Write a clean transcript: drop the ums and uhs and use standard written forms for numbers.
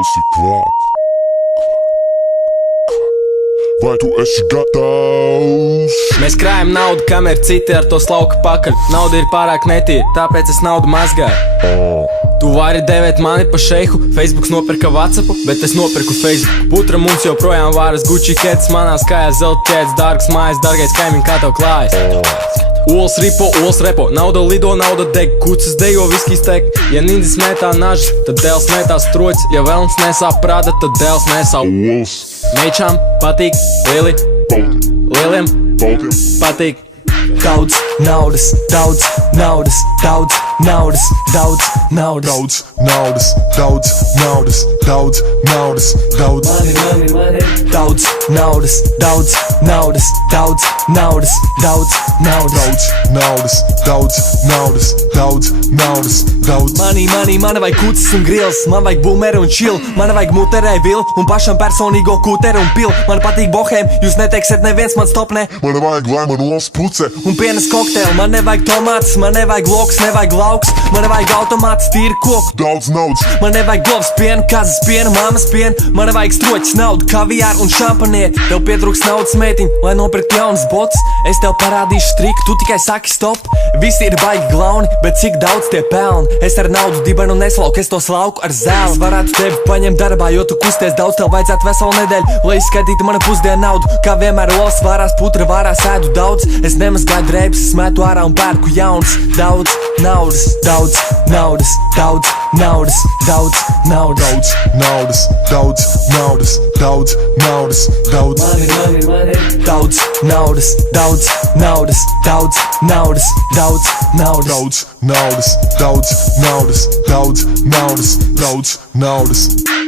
esi klāt? Vai tu esi gatavs? Mēs krājam naudu, kamēr citi ar to slauka pakaļ. Nauda ir pārāk netīra, tāpēc es naudu mazgāju. Tu vari devēt mani pa šeihu, Facebooks nopirka WhatsAppu, bet es nopirku Facebook. Putra mums joprojām vāras Gucci ķēdes, manās kājās zelta ķēdes, dārgas mājas, dārgais kaimiņ, kā tev klājas? Ols ripo, ols repo, nauda lido, nauda deg, kucas dejo, viskijas tek. Ja nindis metā nažas, tad dēls metā stroķis, ja velns nesā prāda, tad dēls nesā ols. Meičām patīk lieli, lieliem patīk daudz naudas, daudz naudas, daudz naudas, daudz naudas, Daudz naudas, daudz naudas, daudz naudas, daudz daudz naudas, daudz naudas, daudz naudas, daudz naudas, daudz naudas, daudz Man vajag kucis un grils, man vajag boomeru un chill, man vajag muterē vil un pašam personīgo kūteru un pil. Man patīk bohēm, jūs neteiksiet neviens man stop ne. Man vajag, lai man ols puce Un pienas kokteili, man nevajag tomātus, man nevajag loks, nevajag lauks, man nevajag automāts, tīri koku. Daudz naudas, Man nevajag govs pienu, kazas pienu, mammas pienu, man nevajag stroķis naudu, kaviāru un šampanieri. Tev pietrūks naudas meitiņ, lai nopirkt jaunas botas. Es tev parādīšu triku, tu tikai saki stop. Visi ir baigi glauni, bet cik daudz tie pelni. Es ar naudu dibenu neslauku, es to slauku ar zēlu. Varētu tevi paņemt darbā, jo tu kusties daudz, tev vajadzētu veselu nedēļu, lai izskaitītu mana pusdienu naudu. Kā vienmēr olas vārās, putra vārās ēdu daudz. Es nemazgāju drēbes, smetu ārā un pērku jaunas. Daudz naudas, daudz naudas, daudz naudas, daudz naudas, daudz naudas, daudz naudas, daudz naudas, daudz naudas, daudz naudas, daudz naudas, daudz naudas, daudz naudas, daudz naudas, daudz naudas, daudz naudas.